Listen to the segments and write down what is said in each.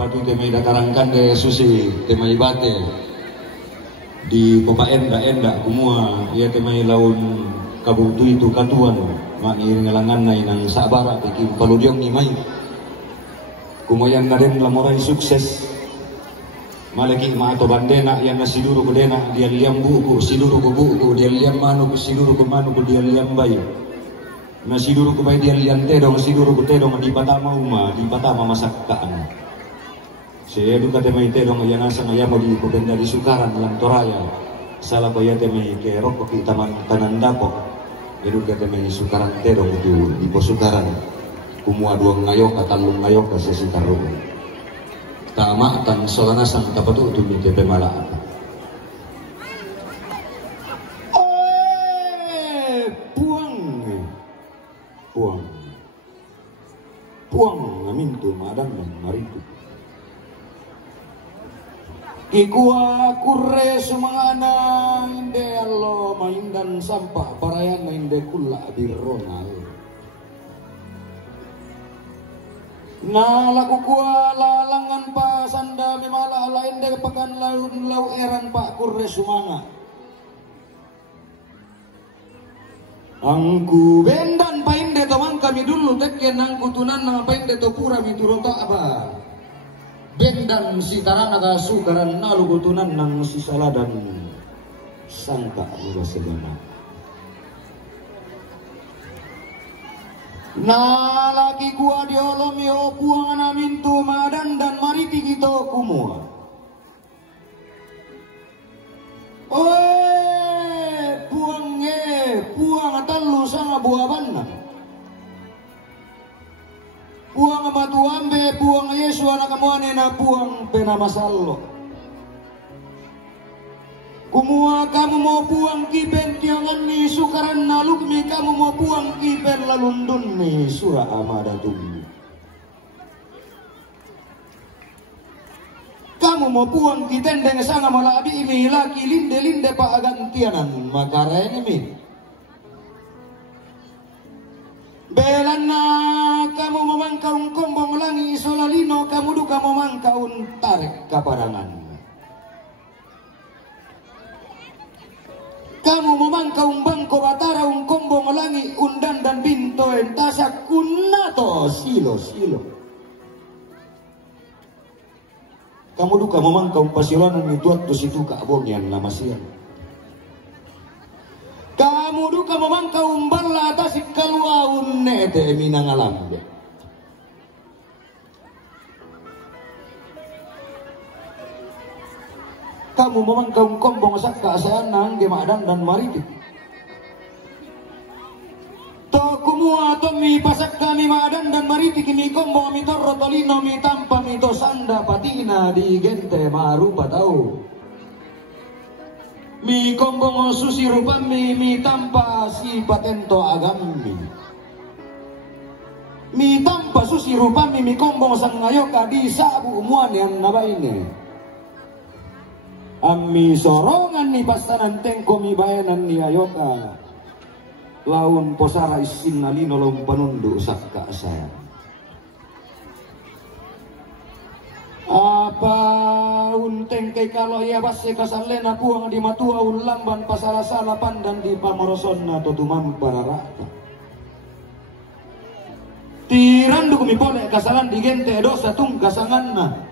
patu temai dakarangkan de susi temai bate di papa enda kumua ia temai laun kabutu itu katuan mangiring ngalangan nai nang sabara bikin paludiong ni mai kumayan na rin lamoray sukses malaki maato bandena yang nasiduru ko dena dia liam buku siduru ko buku dia liam manu ko siduru ko manu ko dia liam bayi nasiduru ko bayi dia liam tedong siduru ko tedong di patama uma di patama masakkaan saya duka temai tedong yang asa ngayamo di pabenda di Sukaran lang Toraya salah ko ya temai kerok ko kita tanan dapok eduka temai Sukaran tedong itu di posukaran kumua dua ngayok atalung ngayok sa sitarong tama tan solana sang tapatu tu mi tepe mala puang ngamin tu madang dan maritu ikua kurre sumangana inde allo maindan sampah parayan inde kula birronal na laku kuala lalangan pa sanda memala lain de pakan laun lau eran pak kurre sumanga angku bendan painde tomang kami dulu tekken angku tunan na painde to pura mi turun to aba bendan si tarana ka sukaran nalu kutunan nang si saladan sangka mula segana na laki gua diolom yo puang namin tu madan dan mariti kita kumua puang atalu sama buah banna puang batu ambe puang Yesu anak kamuane na puang pena masallo kumua kamu mau puang kipen tiangan ni Sukaran nalukmi kamu mau puang kipen lalundun ni surah amadatum kamu mau puang kitendeng sanga malabi imi laki linde pa agantianan makara ini mi belana kamu memangkaun kombong langi solalino kamu duka memangkaun tarik kaparangan kamu memangkau bangko batara kombo melangi undan dan binto entasa kunato silo kamu duka memangkau pasilanan itu waktu situ kak bongian nama siang kamu duka memangkau bala atas kaluaun nete minang alam kamu memangkau kombong sakka asanan ge madan dan mariti to kumua to mi pasak kami madan dan mariti kimi kombong mi torro tolino mi tampa mi to sanda patina di gente marupa tau mi kombong susi rupami mi tampa si patento agami mi tampa susi rupami mi kombong sangayoka di sabu umuan yang nabaine Ami sorongan ni pasanan tengko mi bayanan ni ayoka laun posara isin nalino lom panundu sakka saya apa unteng kay kalau ia base kasalena puang di matua lamban pasala-sala pandan di pamoroson na tutumam pararata tirandu kumi pole kasalan di gente dosa tung kasanganna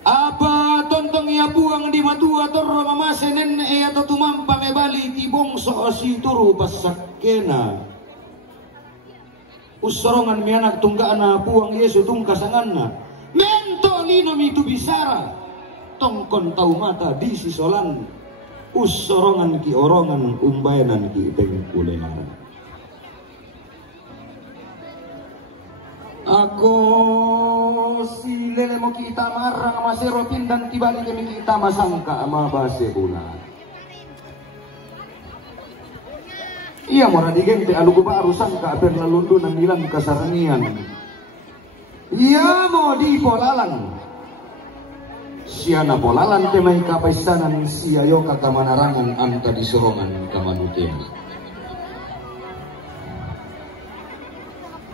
apa tontong ia buang di matua torro mamase nenne ia totumampa me bali ti bongso si turu pasakena usorongan mi anak tunggaana buang Yesu tung kasanganna mento lino mi tu bisara tongkon tau mata di sisolan usorongan ki orongan umbayanan ki pengkulenan aku si lele mo kita marang masero pindan tibali kami kita masangka ama base bulan iya mora digente alugo baru sangka per lalundu nang ilang kasaranian iya mo di polalan siana polalan temay kapaisanan siayo kakamanarangan anta disorongan kamanuten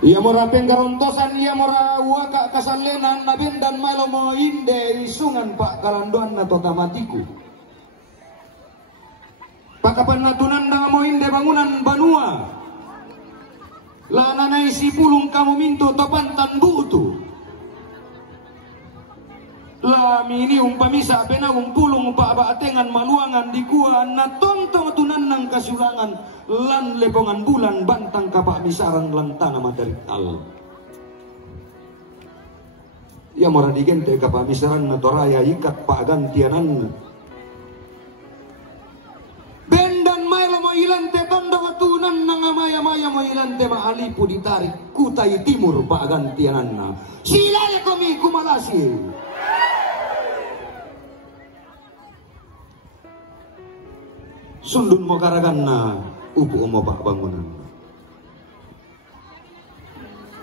Ia mora penggarontosan, ia mora waka kasalenan na bendan malo mo inde isungan pak kalanduan na totamatiku. Pakapan natunan na mo inde bangunan banua. Lana na isi pulong kamu minto tapantan buutu. Lami ini umpamisa penagong pulong paabatengan maluangan di kuan na tontong tunan ng kasulangan lan lepongan bulan bantang kapak misarang lantana madarit al. Ia mora digente kapak misarang na toraya ikat paagantianan. Bendan mailo mo ilante tondo katunan ng maya-maya mo ilante maalipu ditarik kutai timur paagantianan na. Silale kami kumalasi. Sundun mo karagan na upo mo pak bangunan.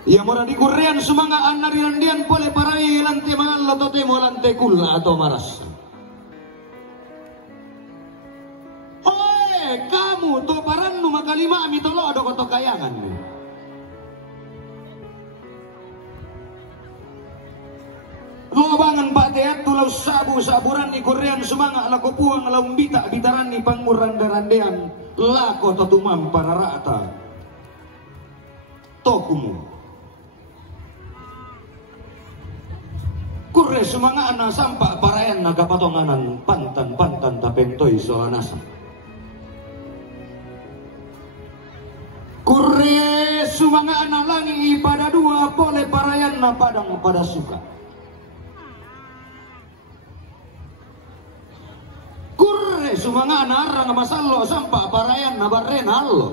Ia mora di Korean sumanga anarirandian pole parai lante mangal loto temo lante kula atau maras. Oe kamu to paran nu makalima mi tolo ado koto kayangan. Lobangan Pak Teat tulau sabu-saburan ni Korean sumanga lako puang laumbita bitaran ni panguranda-randean lako totumam para rata tokumu kurre sumanga ana sampak parayan naga patonganan pantan-pantan tapentoy soanasa kurre sumanga ana langi pada dua pole parayan na padang pada suka. Kurre sumanga narang masallo sampa parayan na barrenallo.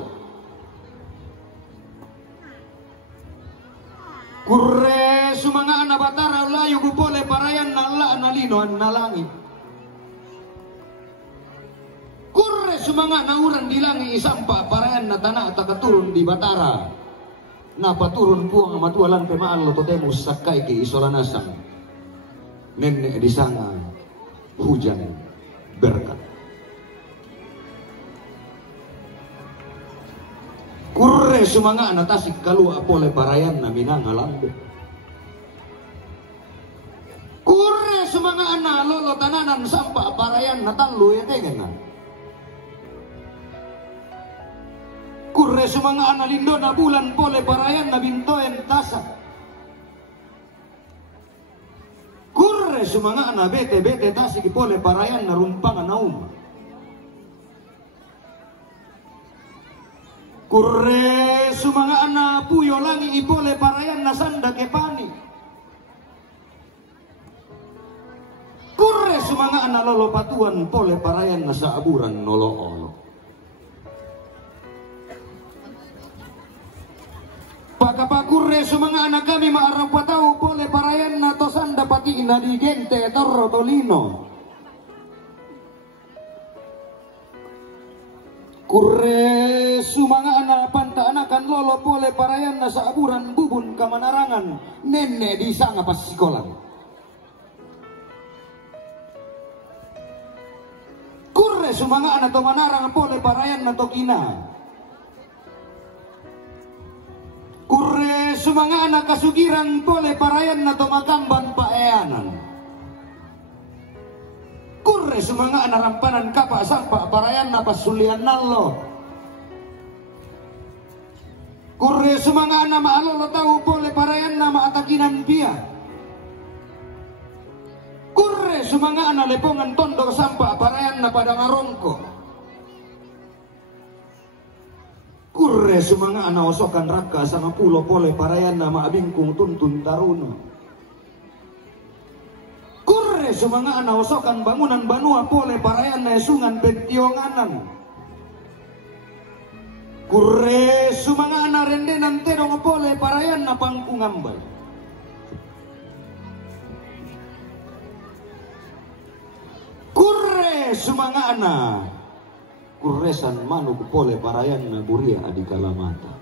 Kurre sumanga na batara layo gupole parayan na la nalino na langit. Kurre sumanga na uran dilangi sampa parayan na tanah takaturun di batara. Na paturun puang matualan pemaallo totemus sakai ki isolanasang. Nenek disanga hujan berkat. Kurre sumanga na tasik kalua pole parayan na minangalambe. Kurre sumanga na lolo tananan sampa parayan na tallo etengan. Kurre sumanga na lindo na bulan pole parayan na bintoen tasak. Kurre sumanga na bete-bete tasik pole parayan na rumpangan naum. Kurre sumanga na puyo langi ipole parayan na sanda kepani. Kurre sumanga na lolo patuan pole parayan na saaburan nolo-olo. Pakapakurre sumanga anak kami maarap patau pole parayan na tosan dapati na di gente torro tolino. Kurre sumanga anak panta anakan lolo pole parayan na saaburan bubun kamanarangan nenek di sanga pas sekolah. Kurre sumanga anak to manarang pole parayan na tokina. Kurre sumanga anak kasugiran pole parayan na tomakamban paeanan. Kurre sumanga anak rampanan kapa sampa parayan na pasulian nallo. Kurre sumanga anak maalolo tahu pole parayan na maatakinan pia. Kurre sumanga anak lepongan tondo sampa parayan na padangarongko. Kurre sumanga ana osokan raka sama pulo pole parayan na maabingkung tuntun taruna. Kurre sumanga ana osokan bangunan banua pole parayan na esungan pentionganan. Kurre sumanga ana rendenan terong pole parayan na pangkungambal. Kurre sumanga ana kurresan manu pole parayan na buria adi kalamata.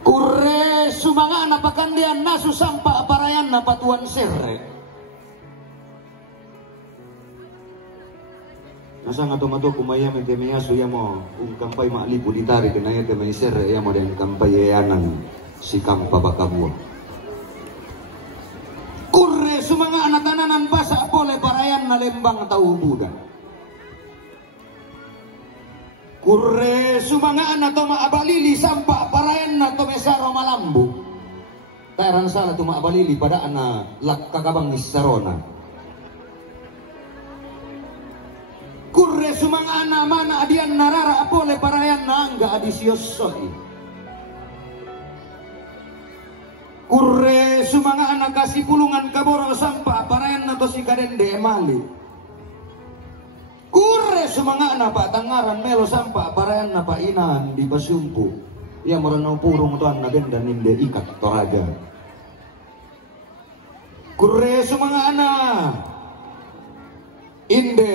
Kurre sumanga na pakandian nasu sampa parayan na patuan serre. Nasa nga tumato kumaya may temiyaso ya mo kung kampay maalipo ditari kanaya temay ser ya mo den kampay yayanan si kampa bakabuwa. Kurre sumanga anatananan basa pole parayan na lembang taubudan. Kurre sumanga anato maabalili sampa parayan na to mesaro malambu. Tayaran sala to maabalili pada ana lakkakabang isarona. Kurre sumang ana mana adian narara apole parayan na angga adisyosoy. Kurre sumang ana kasih pulungan kaboro sampa parayan na to si kadende emali. Kurre sumang ana pa tangaran melo sampa parayan na pa inan di basumpu. Ia morano purong tuan na genda ninde ikat toraga. Kurre sumang ana inde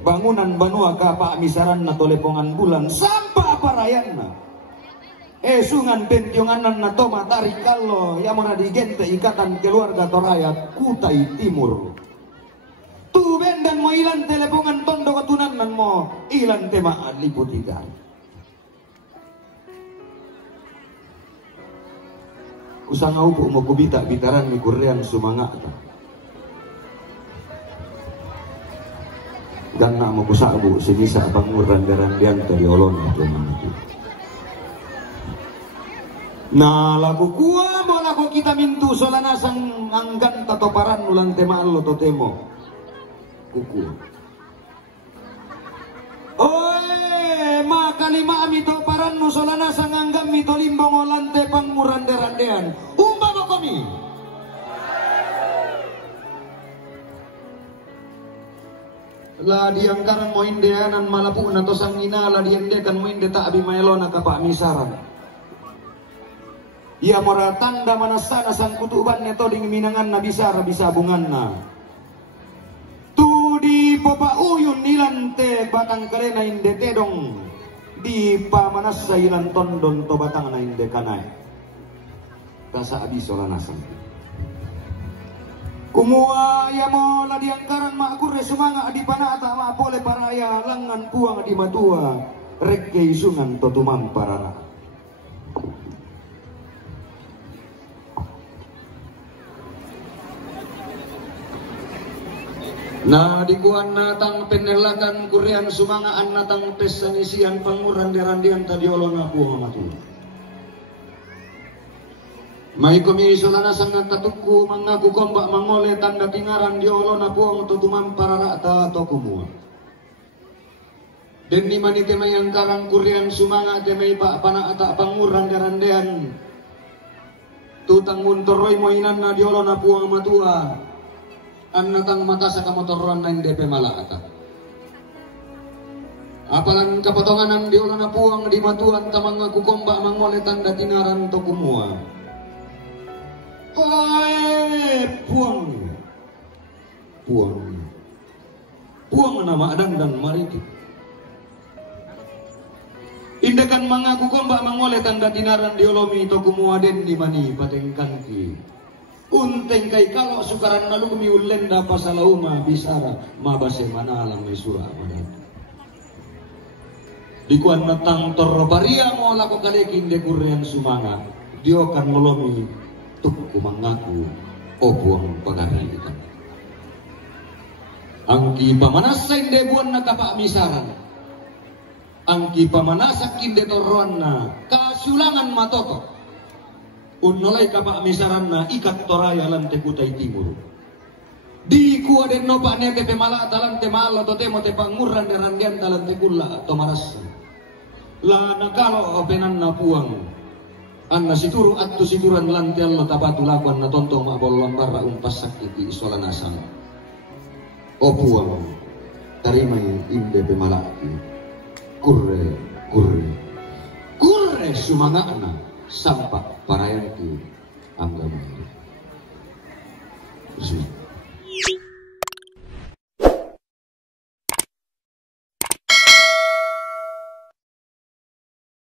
bangunan banua kapa misaran na tolepongan bulan sampa parayan na sungan pentionganan na to matari kalo yamona digente ikatan keluarga toraya kutai timur tu bendan mo ilan telepongan tondo katunanan mo ilan tema liputikan kusang upo mo kubita bitaran ni Korean sumanga dan nak mau kusabu sinisa panguran garandian tadi olon itu itu. Nah lagu kuah mau lagu kita mintu solana sang anggan tatoparan ulang tema lo totemo kuku. Oi maka lima amito paran solana sang anggan mito limbong olante panguran garandian. Umpama kami. La diangkaran mo indianan malapu na to sang inala diandekan mo indi ta abi maelo na kapa misaran. Ia mora tanda manasana sang kutuban neto ding minangan na bisara bisabungan na. Tu di popa uyun nilante batang karena inde tedong di pamanasa ilan tondon to batang na inde kanay. Tasa abi solanasang. Kumua ya mo la diangkaran makure sumanga di panata ma pole paraya langan puang di matua rekke isungan totumam parana. Nah di kuan natang penelakan kurian sumangaan natang pesanisian panguran derandian tadi olona puang matua. Mai kami solana sangat tatuku mengaku kombak mangole tanda tingaran di olona puang tutumam parara ta tokumua. Den di mani tema yang karang kurian sumanga temai pak pana ata panguran garandean. Tutang muntoroy moinan na di olona puang matua. Annatang mata sa kamotoran na DP malata. Apalan kapotonganan di olona puang di matuan tamang aku kombak mangole tanda tingaran tokumua. Hai puang nama adang dan mariti. Indakan mengaku kombak mangole tanda dinaran diolomi tokumua den di mani patengkan ki. Unteng kai kalau sukaran nalumi ulenda pasalauma bisara mabase manalang may surah manat. Dikuan natang torbaria mo lako kalekin de kurian sumanga diokan molomi tukku mengaku obuang pagaritan. Angki pamanasa inde buan na kapak misaran. Angki pamanasa kinde torron na kasulangan matoto. Unnolay kapak misaran na ikat toraya lante kutai timur. Di kuwa den no pa nete pemala talante malo to temo te panguran de randian talante kula to maras. La nakalo openan na puang. Anna situru attu situran lantai Allah tabatu lakuan na tontong mabol lambarra umpas sakiti isolanasang. Opuang tarimay inde pemalaki. Kurre sumangana sampak parayanti anggamay.